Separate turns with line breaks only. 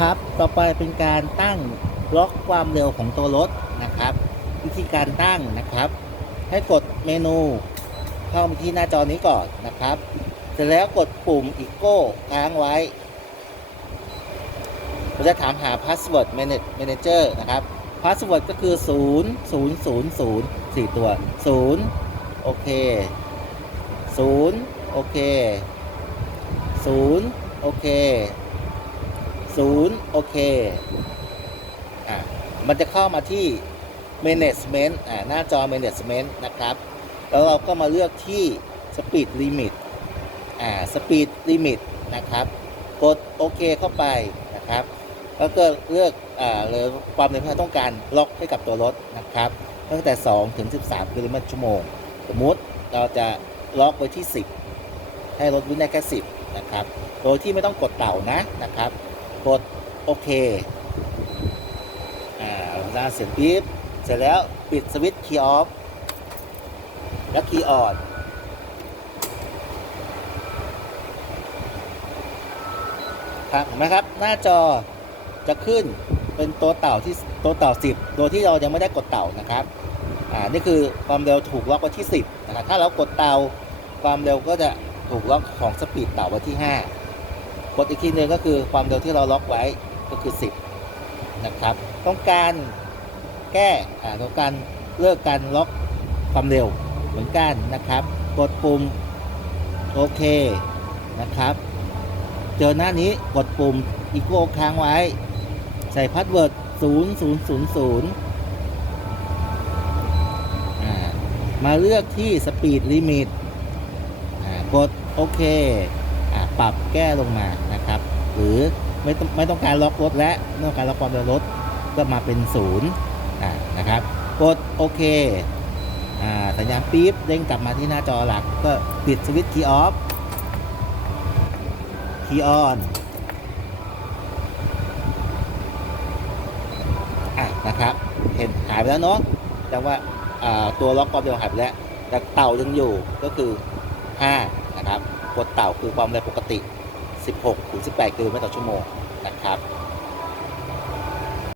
ครับ ต่อไปเป็นการตั้งล็อกความเร็วของตัวรถนะครับ วิธีการตั้งนะครับ ให้กดเมนูเข้ามาที่หน้าจอนี้ก่อนนะครับเสร็จแล้วกดปุ่มอีโก้ค้างไว้เราจะถามหา Password Manage- Manager นะครับ Password ก็คือ 0 0 0 0 4 ตัว 0 โอเค 0 โอเค 0 โอเค 0โอเคอะมันจะเข้ามาที่ management อ่าหน้าจอ management นะครับ แล้วเราก็มาเลือกที่ speed limit อ่า speed limit นะครับ กดโอเคเข้าไปนะครับ แล้วก็เลือกอ่าเลยความเร็วที่เราต้องการล็อกให้กับตัวรถนะครับ ตั้งแต่ 2 ถึง 13กิโลเมตรชั่วโมง สมมติเราจะล็อกไว้ที่ 10 ให้รถวิ่งได้แค่ 10 นะครับ โดยที่ไม่ต้องกดเต่านะนะครับ กดโอเค อ่าลาเสร็จปิ๊บเสร็จแล้วปิดสวิตช์คีย์ออฟแล้วคีย์ออนครับเห็นไหมครับ หน้าจอจะขึ้นเป็นตัวเต่าที่ตัวเต่า 10 โดยที่เรายังไม่ได้กดเต่านะครับ อ่า นี่คือความเร็วถูกล็อกไว้ที่ 10 นะครับ ถ้าเรากดเต่าความเร็วก็จะถูกล็อกของสปีดเต่าไว้ที่ 5 กดอีกทีหนึ่งก็คือความเร็วที่เราล็อกไว้ก็คือ 10 นะครับ ต้องการแก้ต้องการเลิกการล็อกความเร็วเหมือนกันนะครับ กดปุ่มโอเคนะครับ เจอหน้านี้กดปุ่มอีโก้ค้างไว้ ใส่พาสเวิร์ด0000 มาเลือกที่ Speed Limit กดโอเค ปรับแก้ลงมานะครับ หรือไม่ต้องไม่ต้องการล็อกรถและไม่ต้องการล็อกความเร็วรถก็มาเป็น0อ่านะครับ กดโอเคอ่าสัญญาณปี๊บเด้งกลับมาที่หน้าจอหลัก ก็ปิดสวิตช์คีย์ออฟคีย์ออนอะนะครับ เห็นหายไปแล้วเนาะแต่ว่าอ่าตัวล็อกความเร็วหายไปแล้วแต่เต่ายังอยู่ก็คือ 5 นะครับ กดเต่าคือความเร็วปกติ 16-18 กิโลเมตรต่อชั่วโมงนะครับ